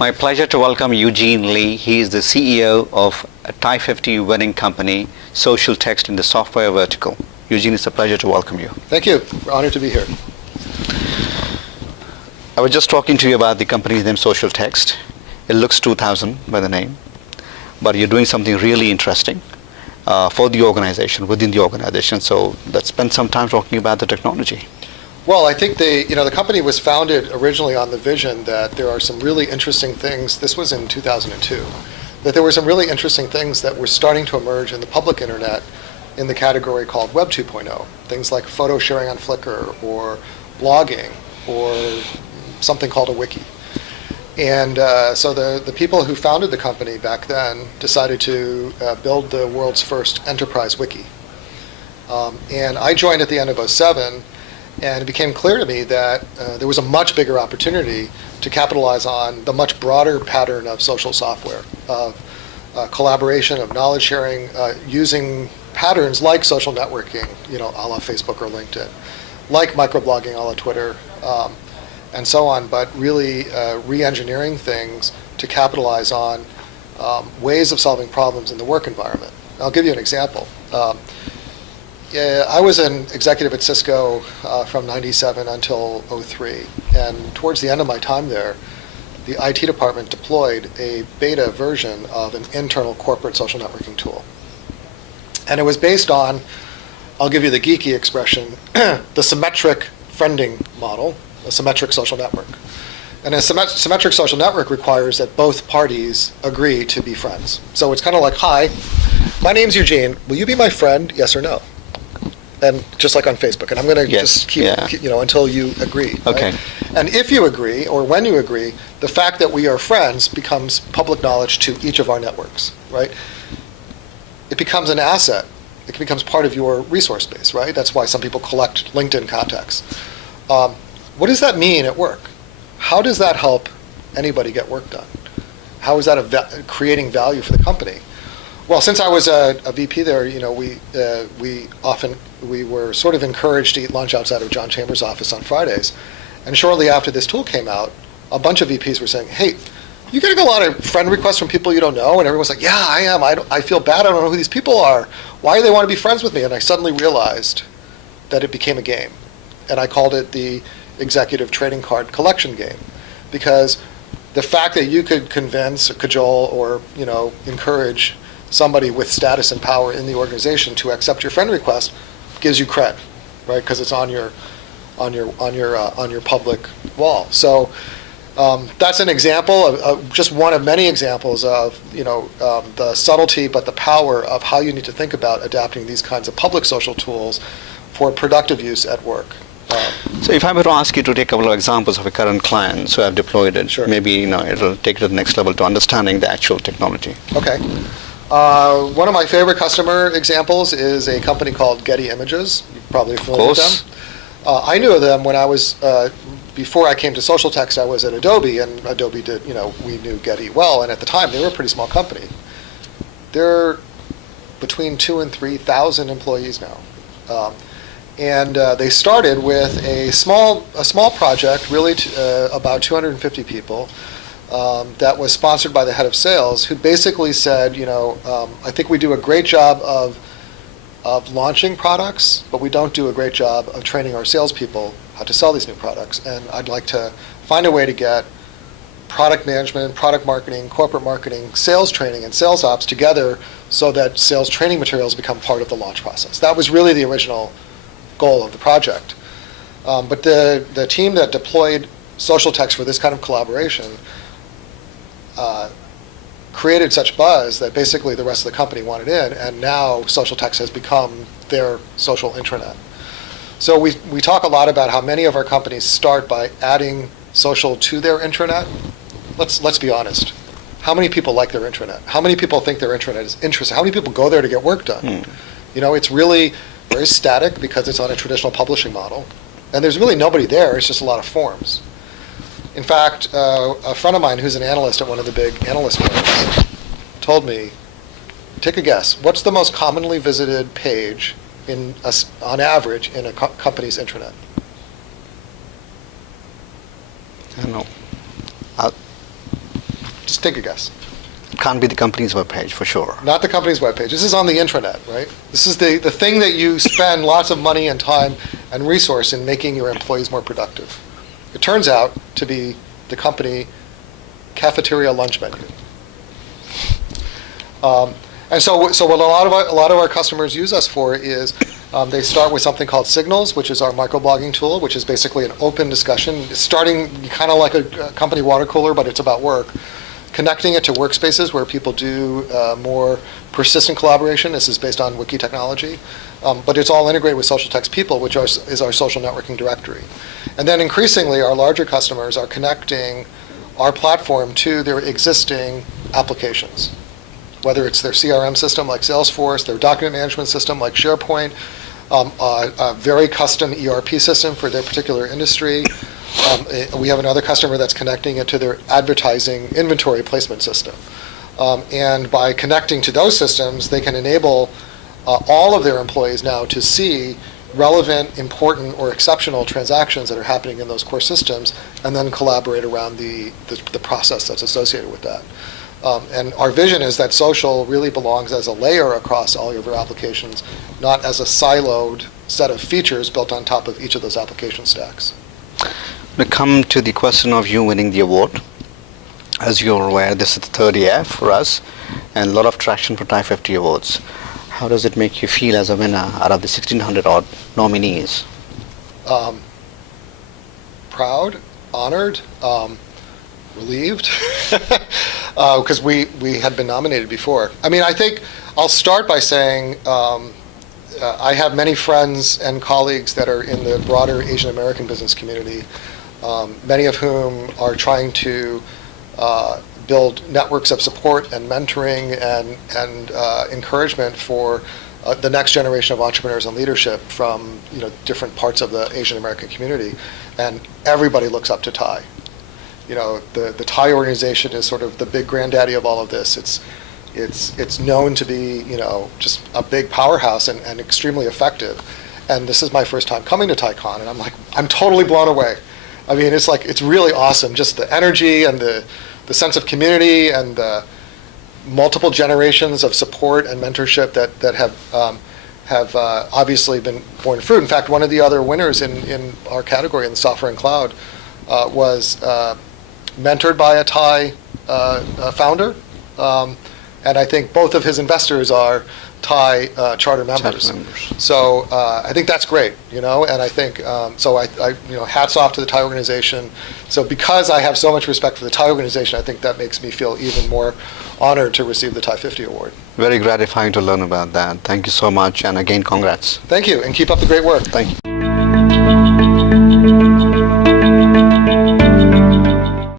My pleasure to welcome Eugene Lee. He is the CEO of a Thai 50 winning company, Socialtext, in the software vertical. Eugene, it's a pleasure to welcome you. Thank you. We're honored to be here. I was just talking to you about the company's name, Socialtext. It looks 2000 by the name, but you're doing something really interesting for the organization, within the organization. So let's spend some time talking about the technology. Well, I think the company was founded originally on the vision that there are some really interesting things. This was in 2002. That there were some really interesting things that were starting to emerge in the public internet in the category called Web 2.0. Things like photo sharing on Flickr or blogging or something called a wiki. And so the people who founded the company back then decided to build the world's first enterprise wiki. And I joined at the end of '07, and it became clear to me that there was a much bigger opportunity to capitalize on the much broader pattern of social software, of collaboration, of knowledge sharing, using patterns like social networking, a la Facebook or LinkedIn, like microblogging a la Twitter, and so on, but really re-engineering things to capitalize on ways of solving problems in the work environment. I'll give you an example. I was an executive at Cisco from '97 until '03, and towards the end of my time there, the IT department deployed a beta version of an internal corporate social networking tool. And it was based on, I'll give you the geeky expression, the symmetric friending model, a symmetric social network. And a symmetric social network requires that both parties agree to be friends. So it's kind of like, hi, my name's Eugene, will you be my friend, yes or no? And just like on Facebook, and I'm going to just keep, until you agree. Okay. Right? And if you agree, or when you agree, the fact that we are friends becomes public knowledge to each of our networks, right? It becomes an asset. It becomes part of your resource base, right? That's why some people collect LinkedIn contacts. What does that mean at work? How does that help anybody get work done? How is that creating value for the company? Well, since I was a VP there, we were sort of encouraged to eat lunch outside of John Chambers' office on Fridays. And shortly after this tool came out, a bunch of VPs were saying, hey, you getting a lot of friend requests from people you don't know? And everyone's like, yeah, I am. I feel bad. I don't know who these people are. Why do they want to be friends with me? And I suddenly realized that it became a game. And I called it the executive trading card collection game. Because the fact that you could convince, or cajole, or encourage somebody with status and power in the organization to accept your friend request gives you cred, right? Because it's on your public wall. So that's an example of just one of many examples of the subtlety but the power of how you need to think about adapting these kinds of public social tools for productive use at work. So if I were to ask you to take a couple of examples of a current client who have deployed it, sure. Maybe it'll take it to the next level to understanding the actual technology. Okay. One of my favorite customer examples is a company called Getty Images. You're probably familiar with them. I knew of them when I was, before I came to Socialtext, I was at Adobe, and Adobe did, we knew Getty well, and at the time they were a pretty small company. They're between 2,000 and 3,000 employees now. And they started with a small project, really about 250 people, that was sponsored by the head of sales, who basically said, I think we do a great job of launching products, but we don't do a great job of training our salespeople how to sell these new products. And I'd like to find a way to get product management, product marketing, corporate marketing, sales training, and sales ops together so that sales training materials become part of the launch process. That was really the original goal of the project. But the team that deployed Socialtext for this kind of collaboration created such buzz that basically the rest of the company wanted in, and now Socialtext has become their social intranet. So we talk a lot about how many of our companies start by adding social to their intranet. Let's be honest. How many people like their intranet? How many people think their intranet is interesting? How many people go there to get work done? It's really very static because it's on a traditional publishing model. And there's really nobody there. It's just a lot of forms. In fact, a friend of mine who's an analyst at one of the big analyst firms told me, take a guess, what's the most commonly visited page on average in a company's intranet? I don't know. Just take a guess. It can't be the company's webpage for sure. Not the company's webpage. This is on the intranet, right? This is the thing that you spend lots of money and time and resource in making your employees more productive. It turns out to be the company cafeteria lunch menu. And so what a lot of our customers use us for is they start with something called Signals, which is our microblogging tool, which is basically an open discussion. It's starting kind of like a company water cooler, but it's about work. Connecting it to workspaces where people do more persistent collaboration. This is based on wiki technology. But it's all integrated with Socialtext People, which is our social networking directory. And then increasingly, our larger customers are connecting our platform to their existing applications, whether it's their CRM system like Salesforce, their document management system like SharePoint, a very custom ERP system for their particular industry. We have another customer that's connecting it to their advertising inventory placement system. And by connecting to those systems, they can enable all of their employees now to see relevant, important, or exceptional transactions that are happening in those core systems, and then collaborate around the process that's associated with that. And our vision is that social really belongs as a layer across all of your applications, not as a siloed set of features built on top of each of those application stacks. We come to the question of you winning the award. As you're aware, this is the third year for us, and a lot of traction for TiE50 awards. How does it make you feel as a winner out of the 1,600 odd nominees? Proud, honored, relieved, because we had been nominated before. I mean, I think I'll start by saying I have many friends and colleagues that are in the broader Asian American business community, many of whom are trying to build networks of support and mentoring and encouragement for the next generation of entrepreneurs and leadership from different parts of the Asian American community, and everybody looks up to TiE. The TiE organization is sort of the big granddaddy of all of this. It's known to be just a big powerhouse and extremely effective. And this is my first time coming to TiEcon, and I'm totally blown away. I mean, it's really awesome, just the energy and the sense of community and the multiple generations of support and mentorship that have obviously been borne fruit. In fact, one of the other winners in our category in the software and cloud was mentored by a TiE founder, and I think both of his investors are TiE charter members. So I think that's great, and I think so. I hats off to the TiE organization. So because I have so much respect for the TiE organization, I think that makes me feel even more honored to receive the TiE50 award. Very gratifying to learn about that. Thank you so much, and again, congrats. Thank you, and keep up the great work. Thank you.